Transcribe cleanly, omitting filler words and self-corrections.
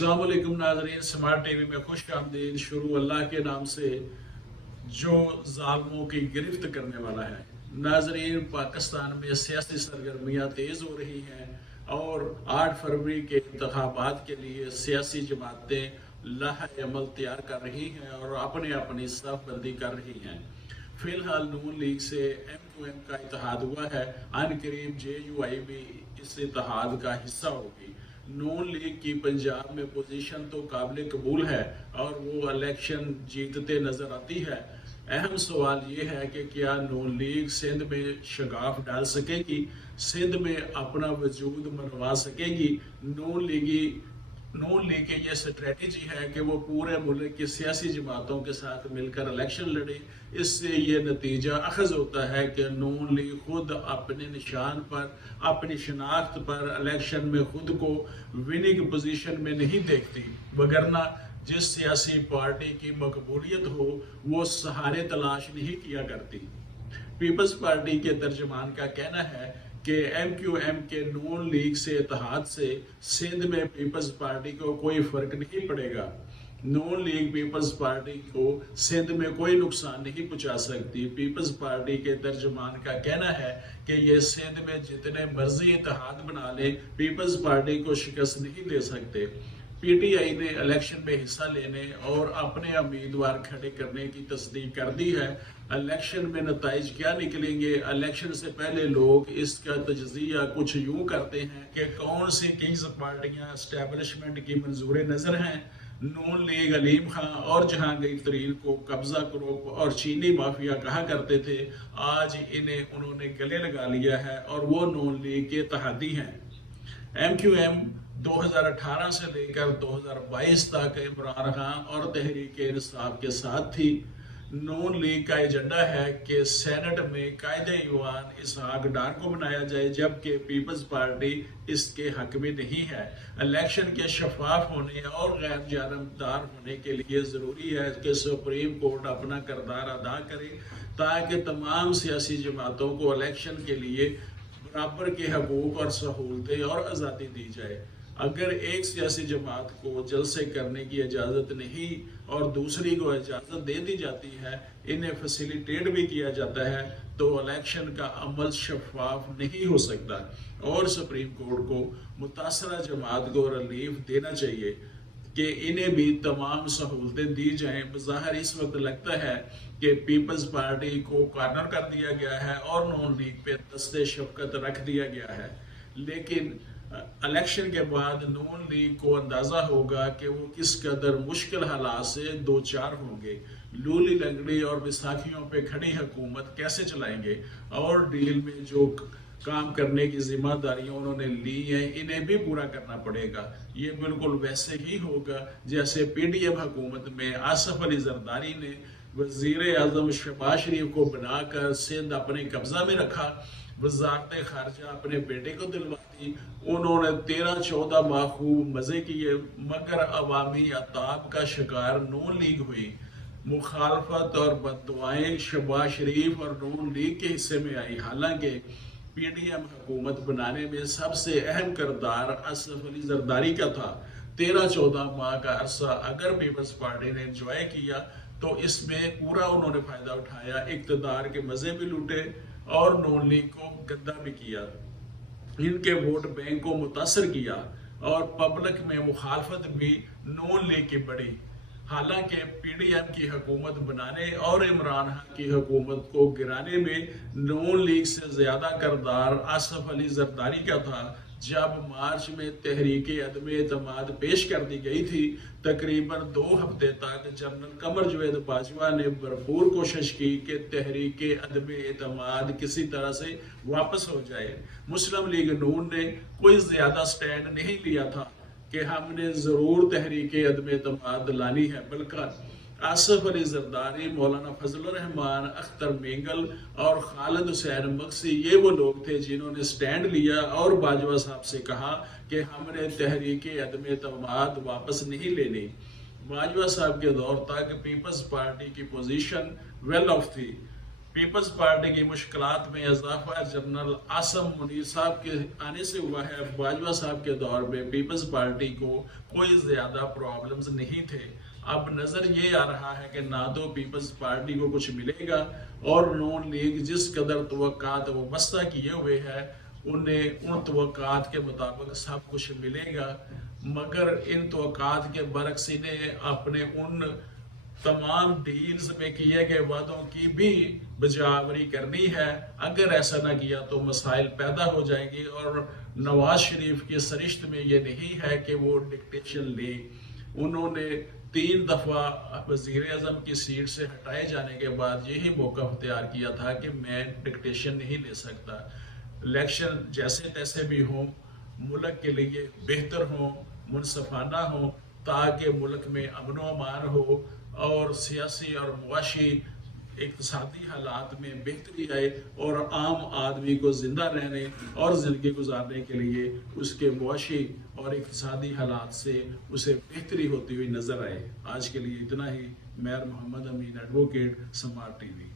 अस्सलाम वालेकुम नाजरीन, स्मार्ट टीवी में खुश आमदीद। शुरू अल्लाह के नाम से जो जालिमों की गिरफ्त करने वाला है। नाजरीन, पाकिस्तान में सियासी सरगर्मियाँ तेज़ हो रही हैं और 8 फरवरी के इंतखाबात के लिए सियासी जमातें लाहे अमल तैयार कर रही हैं और अपनी अपनी सफ बंदी कर रही हैं। फिलहाल नून लीग से MQM का इत्तेहाद हुआ है। अन करीब JUI भी इस इत्तेहाद का हिस्सा होगी। नून लीग की पंजाब में पोजीशन तो काबिल कबूल है और वो इलेक्शन जीतते नजर आती है। अहम सवाल ये है कि क्या नून लीग सिंध में शगाफ डाल सकेगी, सिंध में अपना वजूद मनवा सकेगी। नून लीग की ये स्ट्रेटजी है कि वो पूरे मुल्क की सियासी जमातों के साथ मिलकर इलेक्शन लड़े। इससे ये नतीजा अखज़ होता है कि नून लीग खुद अपने निशान पर, अपनी शनाख्त पर इलेक्शन में खुद को विनिंग पोजीशन में नहीं देखती, वगरना जिस सियासी पार्टी की मकबूलियत हो वो सहारे तलाश नहीं किया करती। पीपल्स पार्टी के तर्जमान का कहना है कि MQM के नून लीग से इत्तेहाद से सिंध में पीपल्स पार्टी को कोई फर्क नहीं पड़ेगा। नून लीग पीपल्स पार्टी को सिंध में कोई नुकसान नहीं पहुंचा सकती। पीपल्स पार्टी के तर्जमान का कहना है कि ये सिंध में जितने मर्जी इत्तेहाद बना ले, पीपल्स पार्टी को शिकस्त नहीं दे सकते। PTI ने इलेक्शन में हिस्सा लेने और अपने उम्मीदवार खड़े करने की तस्दीक कर दी है। इलेक्शन में नताइज क्या निकलेंगे, इलेक्शन से पहले लोग इसका तजज़िया कुछ यूं करते हैं कि कौन सी किंग्स पार्टियां एस्टेब्लिशमेंट की मंजूर नज़र हैं। नून लीग अलीम खां और जहांगीर तरीन को कब्जा ग्रुप और चीनी माफिया कहा करते थे। आज इन्हें उन्होंने गले लगा लिया है और वो नून लीग के तहादी हैं। MQM 2018 से लेकर 2022 तक इमरान खान और तहरीक इंसाफ के साथ थी। नून लीग का एजेंडा है कि सेनेट में कायदे ईवान इसहाक डार को बनाया जाए, जबकि पीपल्स पार्टी इसके हक में नहीं है। इलेक्शन के शफाफ होने और गैर जानबदार होने के लिए ज़रूरी है कि सुप्रीम कोर्ट अपना किरदार अदा करे, ताकि तमाम सियासी जमातों को इलेक्शन के लिए बराबर के हकूक और सहूलतें और आज़ादी दी जाए। अगर एक सियासी जमात को जलसे करने की इजाज़त नहीं और दूसरी को इजाज़त दे दी जाती है, इन्हें फैसिलिटेट भी किया जाता है, तो इलेक्शन का अमल शफाफ नहीं हो सकता और सुप्रीम कोर्ट को मुतासरा जमात को रिलीफ देना चाहिए कि इन्हें भी तमाम सहूलतें दी जाएं। बज़ाहिर इस वक्त लगता है कि पीपल्स पार्टी को कॉर्नर कर दिया गया है और नून लीग पे दस्ते शफकत रख दिया गया है, लेकिन इलेक्शन के बाद नून लीग को अंदाजा होगा कि वो किस कदर मुश्किल हालात से दो चार होंगे। लूली लंगड़ी और विसाखियों पे खड़ी हुकूमत कैसे चलाएंगे और डील में जो काम करने की जिम्मेदारियां उन्होंने ली हैं, इन्हें भी पूरा करना पड़ेगा। ये बिल्कुल वैसे ही होगा जैसे PDM हुकूमत में आसफ अली जरदारी ने वजीर आजम शहबाज शरीफ को बनाकर सिंध अपने कब्जा में रखा, वजारत खारजा अपने बेटे को दिलवा दी। उन्होंने 13-14 माह खूब मजे किए, मगर अवामी अताब का शिकार नून लीग हुई। मुखालफत और बददुआएं शहबाज शरीफ और नून लीग के हिस्से में आई। हालांकि PDM हुकूमत बनाने में सबसे अहम किरदार आसफ अली जरदारी का था। 13-14 माह का अरसा अगर पीपल्स पार्टी ने एंजॉय किया तो इसमें पूरा उन्होंने फायदा उठाया, इक्तदार के मजे भी लूटे और नून लीग को गंदा भी किया, इनके वोट बैंक को मुतासर किया और पब्लिक में मुखालफत भी नून लीग की बढ़ी। हालांकि PDM की हुकूमत बनाने और इमरान खान की हुकूमत को गिराने में नून लीग से ज्यादा किरदार आसफ अली जरदारी का था। जब मार्च में तहरीक अदम एतमाद पेश कर दी गई थी, तकरीबन 2 हफ्ते तक जनरल कमर जवेद बाजवा ने भरपूर कोशिश की कि तहरीक अदम एतमाद किसी तरह से वापस हो जाए। मुस्लिम लीग नून ने कोई ज्यादा स्टैंड नहीं लिया था कि हमने जरूर तहरीक अदम एतमाद लानी है, बल्कि आसफ अली जरदारी, मौलाना फजल रहमान, अख्तर मेंगल और खालिद हुसैन मक्सी ये वो लोग थे जिन्होंने स्टैंड लिया और बाजवा साहब से कहा कि हमने तहरीक अदम एतमाद वापस नहीं लेनी। बाजवा साहब के दौर तक पीपल्स पार्टी की पोजीशन वेल ऑफ थी। پیپلز پارٹی کی مشکلات میں اضافہ جنرل عاصم منیر صاحب کے آنے سے ہوا ہے۔ باجوہ صاحب کے دور میں پیپلز پارٹی کو کوئی زیادہ پرابلمز نہیں تھے۔ اب نظر یہ آ رہا ہے کہ نہ تو پیپلز پارٹی کو کچھ ملے گا، اور نون لیگ جس قدر توقعات وہ بستہ کیے ہوئے ہے انہیں ان توقعات کے مطابق سب کچھ ملے گا، مگر ان توقعات کے برعکس انہیں اپنے ان تمام ڈیلز میں کیے گئے وعدوں کی بھی بجاوری کرنی ہے۔ اگر ایسا نہ کیا تو مسائل پیدا ہو جائیں گے، اور نواز شریف کی سرشت میں یہ نہیں ہے کہ وہ ڈکٹیشن لے۔ انہوں نے 3 دفعہ وزیر اعظم کی سیٹ سے ہٹائے جانے کے بعد یہی موقع اختیار کیا تھا کہ میں ڈکٹیشن نہیں لے سکتا۔ الیکشن جیسے تیسے بھی ہوں، ملک کے لیے بہتر ہوں، منصفانہ ہوں، تاکہ ملک میں امن و امان ہو اور سیاسی اور معاشی اقتصادی حالات میں بہتری آئے، اور عام آدمی کو زندہ رہنے اور زندگی گزارنے کے لیے اس کے معاشی اور اقتصادی حالات سے اسے بہتری ہوتی ہوئی نظر آئے۔ آج کے لیے اتنا ہی۔ میر محمد امین، ایڈوکیٹ، سماٹ ٹی وی۔